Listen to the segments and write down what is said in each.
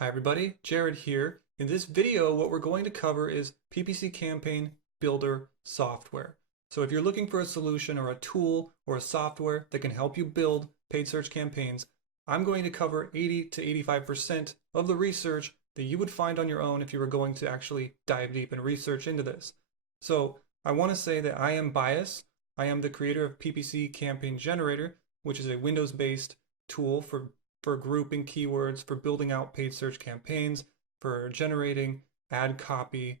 Hi everybody, Jared here. In this video, what we're going to cover is PPC Campaign Builder software. So if you're looking for a solution or a tool or a software that can help you build paid search campaigns, I'm going to cover 80 to 85% of the research that you would find on your own if you were going to actually dive deep and research into this. So I want to say that I am biased. I am the creator of PPC Campaign Generator, which is a Windows-based tool for grouping keywords, for building out paid search campaigns, for generating ad copy,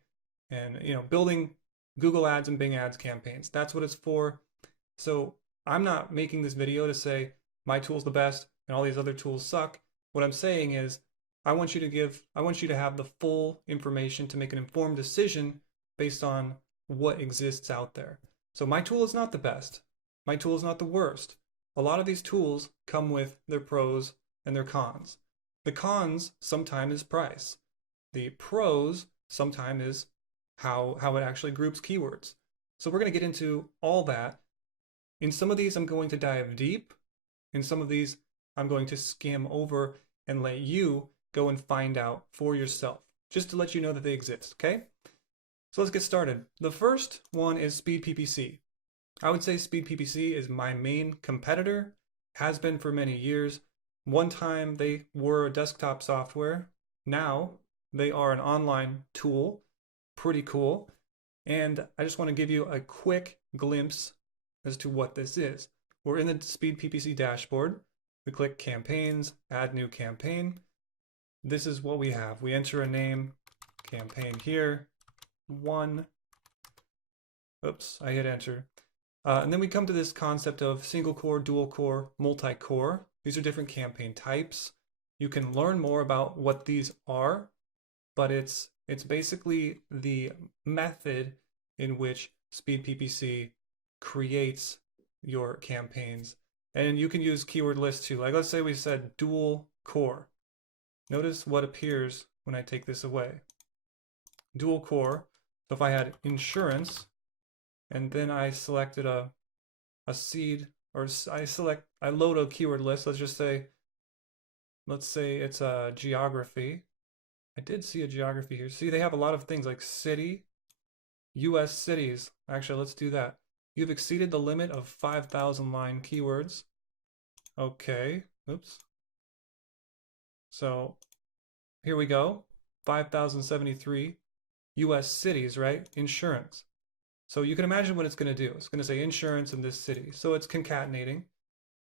and building Google Ads and Bing Ads campaigns. That's what it's for. So I'm not making this video to say my tool's the best and all these other tools suck. What I'm saying is I want you to have the full information to make an informed decision based on what exists out there. So my tool is not the best. My tool is not the worst. A lot of these tools come with their pros and their cons. The cons sometimes is price. The pros sometimes is how it actually groups keywords. So we're going to get into all that. In some of these, I'm going to dive deep. In some of these, I'm going to skim over and let you go and find out for yourself, just to let you know that they exist, okay? So let's get started. The first one is Speed PPC. I would say Speed PPC is my main competitor, has been for many years. One time they were a desktop software. Now they are an online tool. Pretty cool. And I just want to give you a quick glimpse as to what this is. We're in the Speed PPC dashboard. We click campaigns, add new campaign. This is what we have. We enter a name, campaign here, one. Oops, I hit enter. And then we come to this concept of single core, dual core, multi-core. These are different campaign types. You can learn more about what these are, but it's basically the method in which Speed PPC creates your campaigns. And you can use keyword lists too. Like let's say we said dual core. Notice what appears when I take this away. Dual core. So if I had insurance, and then I selected a seed, or I load a keyword list. Let's say it's a geography. I did see a geography here. See, they have a lot of things like city, US cities. Actually, let's do that. You've exceeded the limit of 5,000 line keywords. Okay, oops. So here we go, 5,073 US cities, right? Insurance. So you can imagine what it's going to do. It's going to say insurance in this city. So it's concatenating.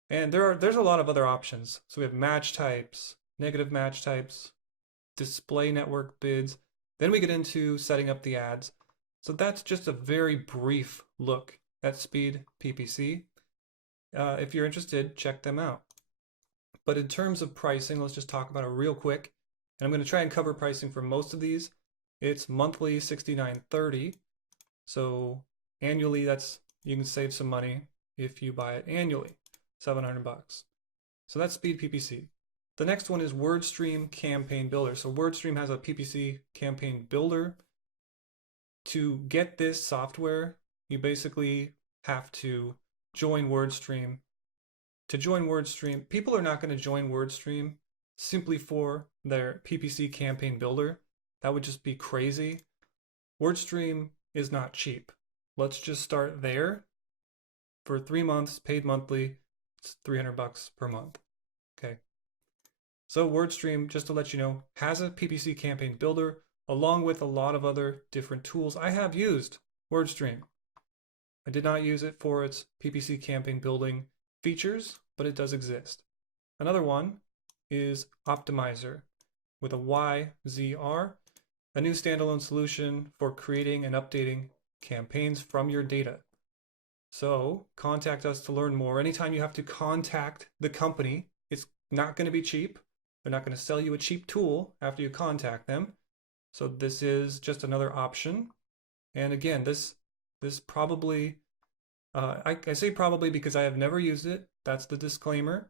And there's a lot of other options. So we have match types, negative match types, display network bids. Then we get into setting up the ads. So that's just a very brief look at Speed PPC. If you're interested, check them out. But in terms of pricing, let's just talk about it real quick. And I'm going to try and cover pricing for most of these. It's monthly $69.30. So annually, you can save some money if you buy it annually, $700. So that's Speed PPC. The next one is WordStream Campaign Builder. So WordStream has a PPC Campaign Builder. To get this software, you basically have to join WordStream. To join WordStream, people are not going to join WordStream simply for their PPC Campaign Builder. That would just be crazy. WordStream is not cheap. Let's just start there. For 3 months, paid monthly, it's $300 per month. Okay. So WordStream, just to let you know, has a PPC Campaign Builder along with a lot of other different tools. I have used WordStream. I did not use it for its PPC campaign building features, but it does exist. Another one is Optimizer with a YZR, a new standalone solution for creating and updating campaigns from your data. So contact us to learn more. Anytime you have to contact the company, it's not going to be cheap. They're not going to sell you a cheap tool after you contact them. So this is just another option. And again, this probably, I say probably because I have never used it. That's the disclaimer.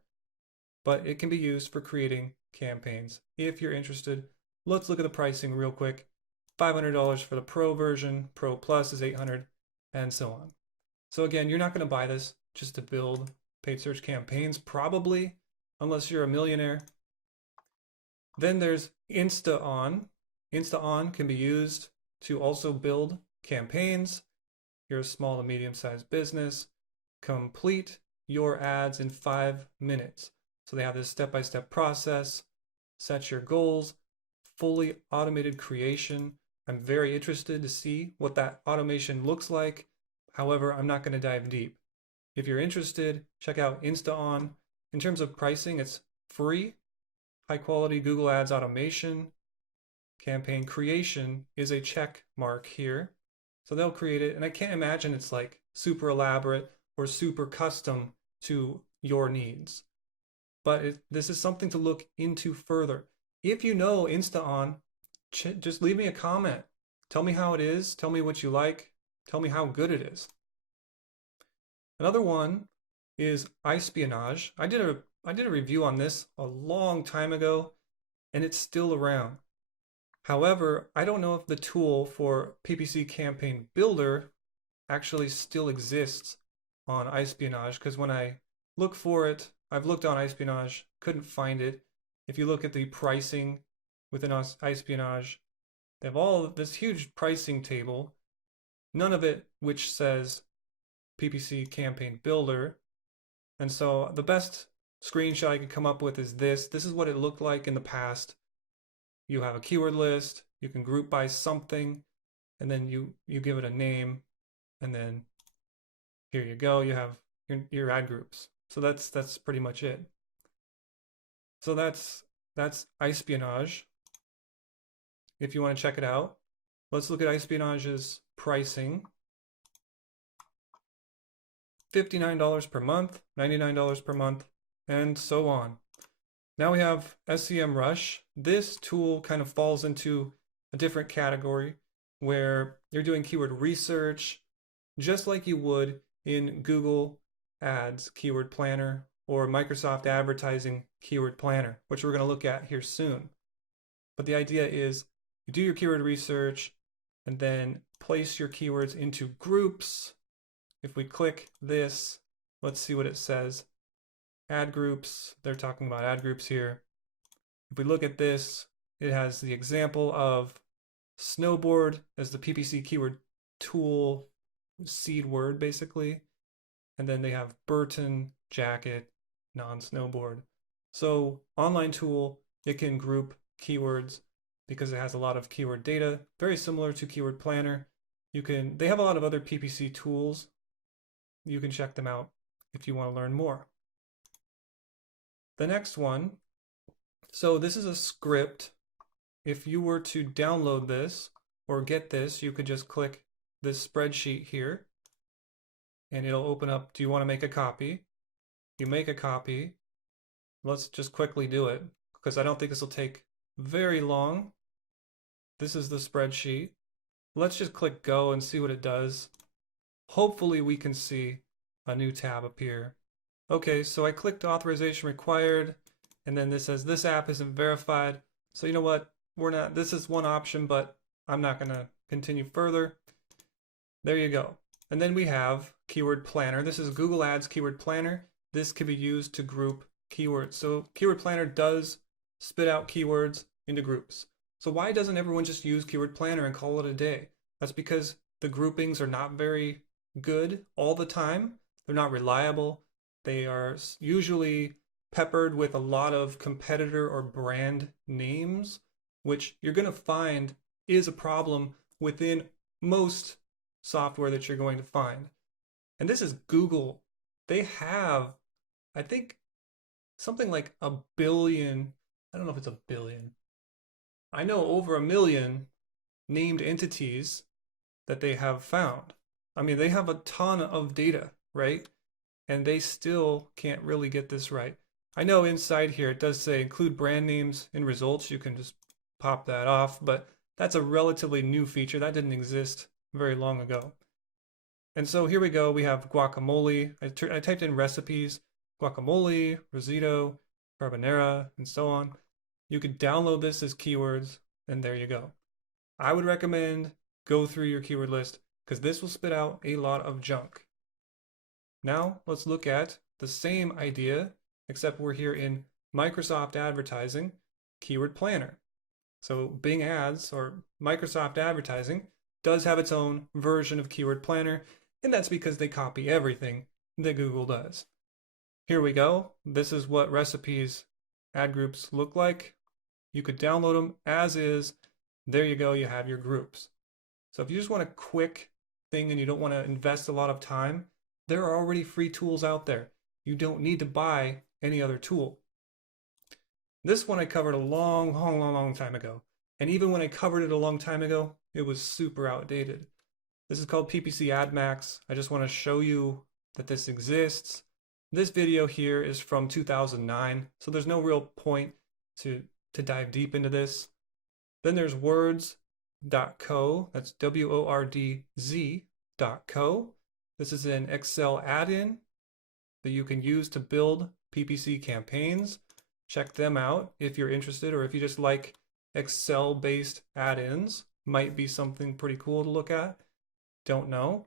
But it can be used for creating campaigns. If you're interested, let's look at the pricing real quick. $500 for the Pro version, Pro Plus is $800, and so on. So again, you're not going to buy this just to build paid search campaigns, probably, unless you're a millionaire. Then there's InstaOn. InstaOn can be used to also build campaigns. You're a small to medium-sized business. Complete your ads in 5 minutes. So they have this step-by-step process. Set your goals. Fully automated creation. I'm very interested to see what that automation looks like. However, I'm not going to dive deep. If you're interested, check out InstaOn. In terms of pricing, it's free. High quality Google Ads automation. Campaign creation is a check mark here. So they'll create it, and I can't imagine it's like super elaborate or super custom to your needs. But this is something to look into further. If you know InstaOn, just leave me a comment. Tell me how it is. Tell me what you like. Tell me how good it is. Another one is Icepeonage. I did a review on this a long time ago, and it's still around. However, I don't know if the tool for PPC Campaign Builder actually still exists on Icepeonage, because when I look for it, I've looked on Icepeonage, couldn't find it. If you look at the pricing within Icepeonage, they have all this huge pricing table, none of it which says PPC Campaign Builder. And so the best screenshot I could come up with is this. This is what it looked like in the past. You have a keyword list, you can group by something, and then you give it a name, and then here you go, you have your ad groups. So that's pretty much it. So that's Icepeonage. If you want to check it out, let's look at Icepeonage's pricing. $59 per month, $99 per month, and so on. Now we have SCM Rush. This tool kind of falls into a different category where you're doing keyword research just like you would in Google Ads Keyword Planner or Microsoft Advertising Keyword Planner, which we're going to look at here soon. But the idea is you do your keyword research and then place your keywords into groups. If we click this, let's see what it says. Ad groups, they're talking about ad groups here. If we look at this, it has the example of snowboard as the PPC keyword tool seed word basically. And then they have Burton, jacket, non-snowboard. So online tool, it can group keywords because it has a lot of keyword data, very similar to Keyword Planner. They have a lot of other PPC tools. You can check them out if you want to learn more. The next one, so this is a script. If you were to download this or get this, you could just click this spreadsheet here and it'll open up. Do you want to make a copy? You make a copy. Let's just quickly do it because I don't think this will take very long. This is the spreadsheet. Let's just click go and see what it does. Hopefully we can see a new tab appear. Okay, so I clicked authorization required, and then this says this app isn't verified. So you know what? This is one option, but I'm not gonna continue further. There you go. And then we have Keyword Planner. This is Google Ads Keyword Planner. This can be used to group keywords. So Keyword Planner does spit out keywords into groups. So why doesn't everyone just use Keyword Planner and call it a day? That's because the groupings are not very good all the time. They're not reliable. They are usually peppered with a lot of competitor or brand names, which you're going to find is a problem within most software that you're going to find. And this is Google. They have, I think, something like a billion. I don't know if it's a billion. I know over 1 million named entities that they have found. I mean, they have a ton of data, right? And they still can't really get this right. I know inside here it does say include brand names in results. You can just pop that off, but that's a relatively new feature. That didn't exist very long ago. And so here we go. We have guacamole. I typed in recipes, guacamole, risotto, carbonara, and so on. You could download this as keywords, and there you go. I would recommend go through your keyword list because this will spit out a lot of junk. Now let's look at the same idea, except we're here in Microsoft Advertising. Keyword Planner. So Bing Ads or Microsoft Advertising does have its own version of Keyword Planner, and that's because they copy everything that Google does. Here we go. This is what recipes ad groups look like. You could download them as is. There you go, you have your groups. So if you just want a quick thing and you don't want to invest a lot of time, there are already free tools out there. You don't need to buy any other tool. This one I covered a long time ago. And even when I covered it a long time ago, it was super outdated. This is called PPC Ad Max. I just want to show you that this exists. This video here is from 2009, so there's no real point to dive deep into this. Then there's words.co, that's WORDZ.co. This is an Excel add-in that you can use to build PPC campaigns. Check them out if you're interested, or if you just like Excel-based add-ins. Might be something pretty cool to look at. Don't know.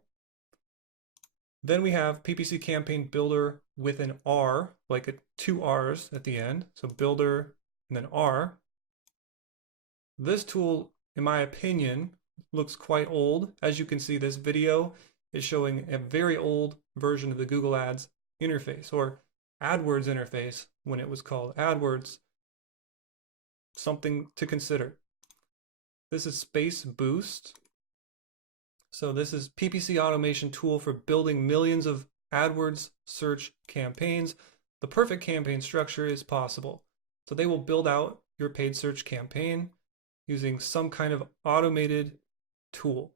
Then we have PPC Campaign Builder with an R, like two R's at the end. So Builder and then R. This tool, in my opinion, looks quite old. As you can see, this video is showing a very old version of the Google Ads interface, or AdWords interface when it was called AdWords. Something to consider. This is Space Boost. So this is PPC automation tool for building millions of AdWords search campaigns. The perfect campaign structure is possible. So they will build out your paid search campaign using some kind of automated tool.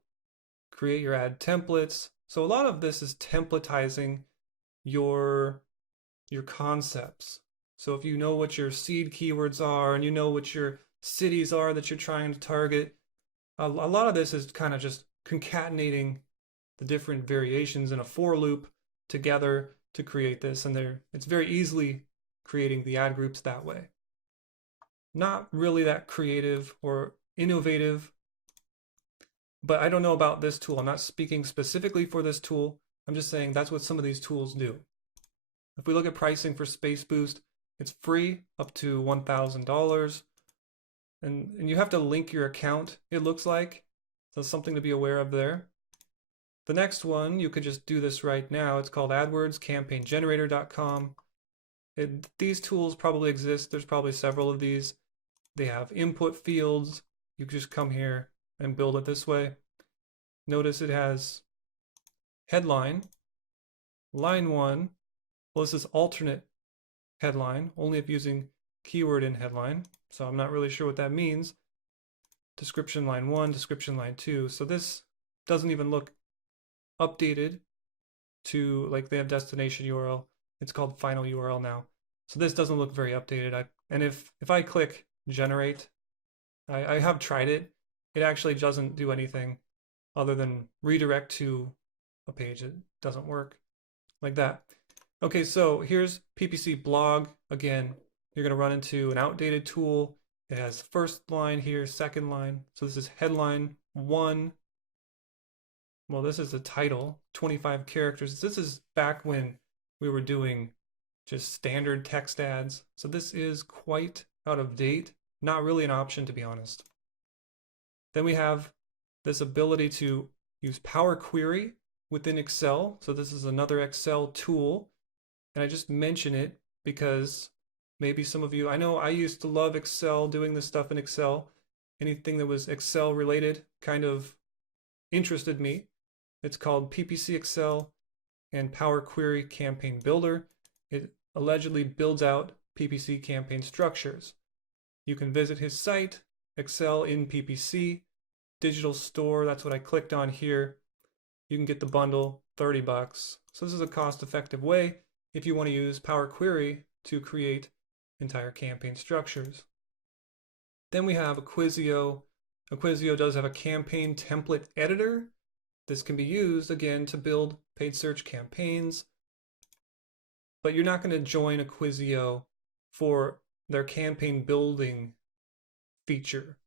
Create your ad templates. So a lot of this is templatizing your concepts. So if you know what your seed keywords are and you know what your cities are that you're trying to target, a lot of this is kind of just concatenating the different variations in a for loop together to create this, and it's very easily creating the ad groups that way. Not really that creative or innovative, but I don't know about this tool. I'm not speaking specifically for this tool. I'm just saying that's what some of these tools do. If we look at pricing for Space Boost, it's free up to $1,000, and you have to link your account, it looks like. So something to be aware of there. The next one, you could just do this right now. It's called AdWords CampaignGenerator.com. These tools probably exist. There's probably several of these. They have input fields. You can just come here and build it this way. Notice it has headline, line 1. Well, this is alternate headline, only if using keyword in headline. So I'm not really sure what that means. Description line 1, description line 2. So this doesn't even look updated to, like, they have destination URL. It's called final URL now. So this doesn't look very updated. And if I click generate, I have tried it. It actually doesn't do anything other than redirect to a page. It doesn't work like that. Okay, so here's PPC blog. Again, you're going to run into an outdated tool. It has first line here, second line. So this is headline 1. Well, this is the title, 25 characters. This is back when we were doing just standard text ads. So this is quite out of date. Not really an option, to be honest. Then we have this ability to use Power Query within Excel. So this is another Excel tool. And I just mention it because maybe some of you, I know I used to love Excel, doing this stuff in Excel. Anything that was Excel related kind of interested me. It's called PPC Excel and Power Query Campaign Builder. It allegedly builds out PPC campaign structures. You can visit his site, Excel in PPC, digital store. That's what I clicked on here. You can get the bundle, $30. So this is a cost-effective way if you want to use Power Query to create entire campaign structures. Then we have Quize. Quize does have a campaign template editor. This can be used again to build paid search campaigns, but you're not going to join Quize for their campaign building feature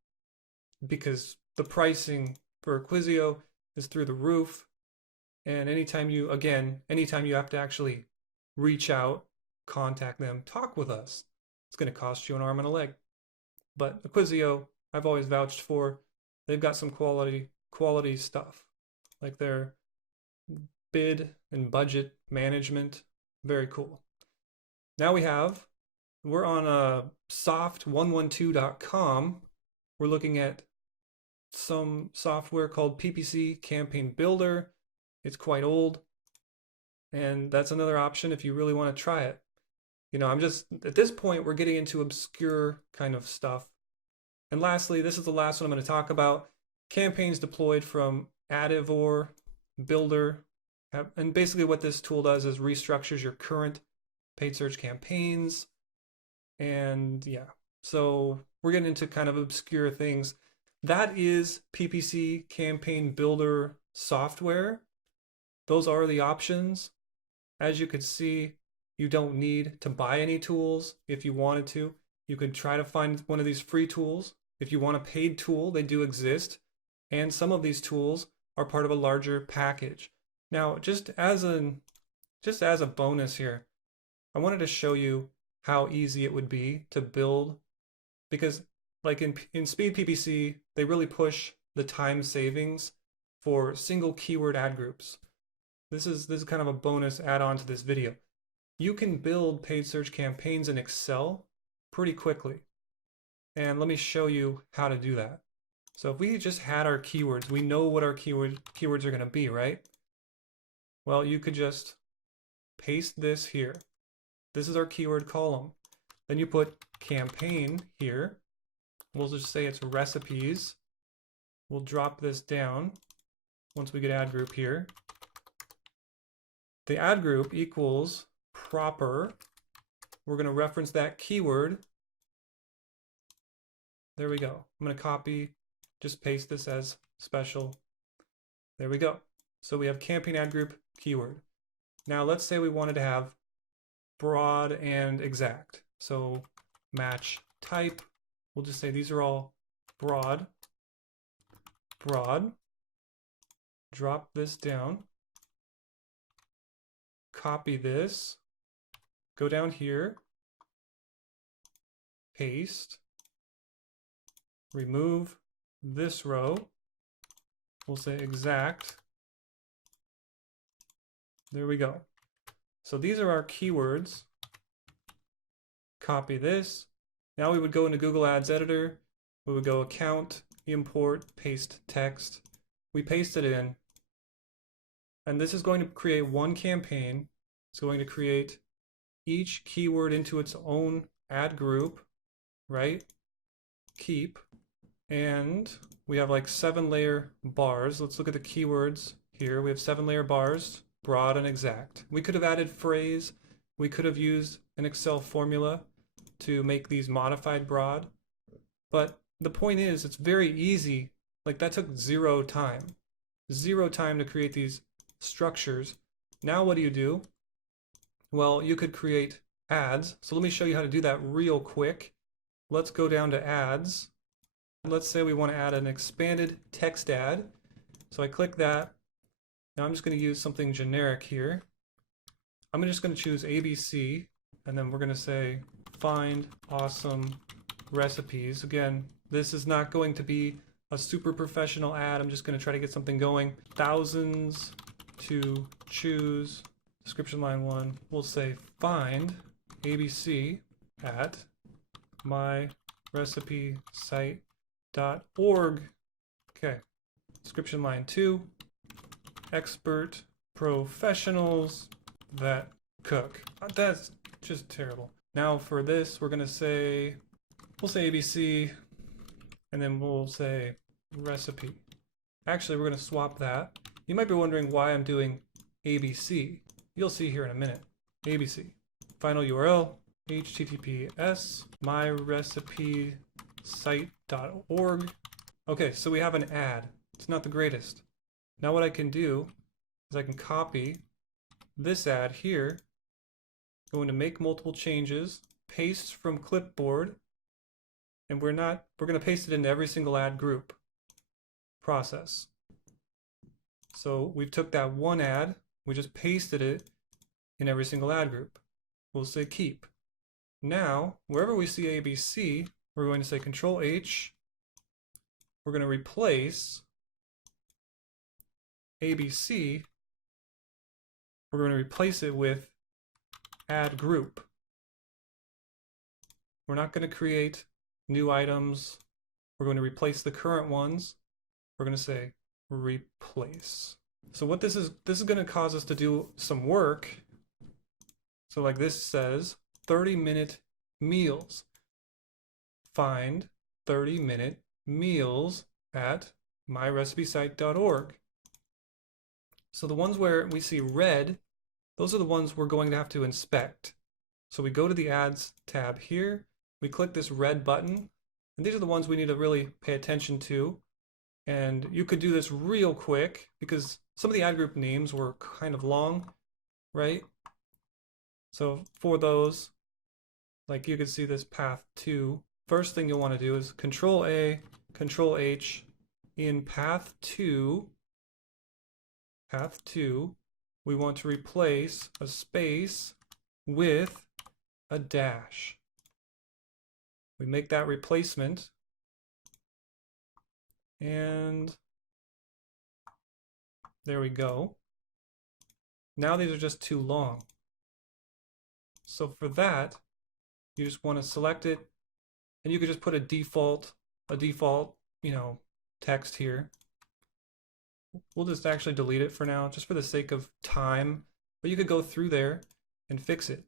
because the pricing for Quize is through the roof. And anytime you have to actually reach out, contact them, talk with us, it's going to cost you an arm and a leg. but Acquisio, I've always vouched for. They've got some quality stuff, like their bid and budget management. Very cool. Now we're on soft112.com. We're looking at some software called PPC Campaign Builder. It's quite old, and that's another option if you really want to try it. I'm just, at this point, we're getting into obscure kind of stuff. And lastly, this is the last one I'm going to talk about. Campaigns deployed from Adivor Builder. And basically what this tool does is restructures your current paid search campaigns. And yeah, so we're getting into kind of obscure things. That is PPC Campaign Builder software. Those are the options. As you could see, you don't need to buy any tools. If you wanted to, you could try to find one of these free tools. If you want a paid tool, they do exist. And some of these tools are part of a larger package. Now, just as a bonus here, I wanted to show you how easy it would be to build, because like in Speed PPC, they really push the time savings for single keyword ad groups. This is kind of a bonus add-on to this video. You can build paid search campaigns in Excel pretty quickly. And let me show you how to do that. So if we just had our keywords, we know what our keywords are going to be, right? Well, you could just paste this here. This is our keyword column. Then you put campaign here. We'll just say it's recipes. We'll drop this down once we get ad group here. The ad group equals proper. We're going to reference that keyword. There we go. I'm going to copy, just paste this as special. There we go. So we have campaign ad group keyword. Now let's say we wanted to have broad and exact. So match type. We'll just say these are all broad. Broad. Drop this down. Copy this. Go down here. Paste. Remove this row. We'll say exact. There we go. So these are our keywords. Copy this. Now we would go into Google Ads Editor. We would go account, import, paste text. We paste it in. And this is going to create one campaign. It's going to create each keyword into its own ad group, right? Keep. And we have like 7-layer bars. Let's look at the keywords here. We have 7-layer bars, broad and exact. We could have added phrase. We could have used an Excel formula to make these modified broad. But the point is, it's very easy. Like that took 0 time. 0 time to create these structures. Now what do? Well, you could create ads. So let me show you how to do that real quick. Let's go down to ads. Let's say we want to add an expanded text ad. So I click that. Now I'm just going to use something generic here. I'm just going to choose ABC, and then we're going to say find awesome recipes. Again, this is not going to be a super professional ad. I'm just going to try to get something going. Thousands to choose. Description line 1. We'll say find ABC at my recipe site.org. Okay. Description line 2. Expert professionals that cook. That's just terrible. Now for this, we'll say ABC, and then we'll say recipe. Actually, we're going to swap that. You might be wondering why I'm doing ABC. You'll see here in a minute. ABC. Final URL, https myrecipesite.org. Okay, so we have an ad. It's not the greatest. Now what I can do is I can copy this ad here, go into make multiple changes, paste from clipboard, and we're going to paste it into every single ad group process. So we've took that one ad, we just pasted it in every single ad group. We'll say keep. Now, wherever we see ABC, we're going to say Control H. We're going to replace ABC. We're going to replace it with add group. We're not going to create new items. We're going to replace the current ones. We're going to say replace. So what this is going to cause us to do some work. So like this says 30-minute meals. Find 30-minute meals at myrecipesite.org. So the ones where we see red, those are the ones we're going to have to inspect. So we go to the ads tab here, we click this red button, and these are the ones we need to really pay attention to. And you could do this real quick because some of the ad group names were kind of long, right? So for those, like you can see this path 2. First thing you'll want to do is Control A, Control H. In path 2, we want to replace a space with a dash. We make that replacement, and there we go. Now these are just too long. So for that, you just want to select it, and you could just put a default, text here. We'll just actually delete it for now, just for the sake of time. But you could go through there and fix it.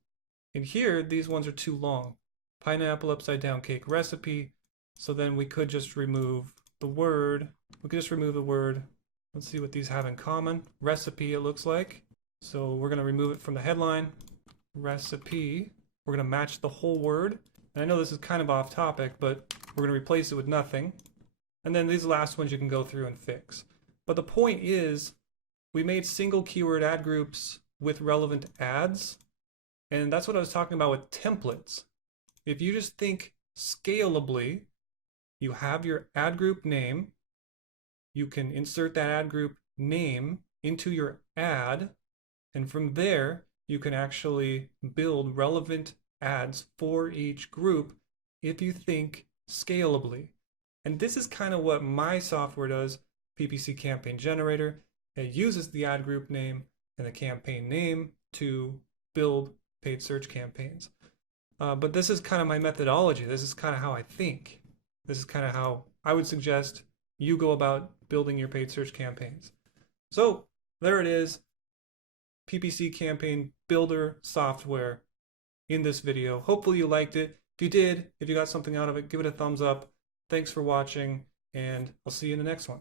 And here, these ones are too long. Pineapple upside down cake recipe. So then we could just remove the word. Let's see what these have in common. Recipe, it looks like. So we're going to remove it from the headline. Recipe. We're going to match the whole word. And I know this is kind of off topic, but we're going to replace it with nothing. And then these last ones you can go through and fix. But the point is, we made single keyword ad groups with relevant ads. And that's what I was talking about with templates. If you just think scalably, you have your ad group name, you can insert that ad group name into your ad, and from there, you can actually build relevant ads for each group if you think scalably. And this is kind of what my software does, PPC Campaign Generator. It uses the ad group name and the campaign name to build paid search campaigns. But this is kind of my methodology. This is kind of how I think. This is kind of how I would suggest you go about building your paid search campaigns. So there it is, PPC Campaign Builder software in this video. Hopefully you liked it. If you did, if you got something out of it, give it a thumbs up. Thanks for watching, and I'll see you in the next one.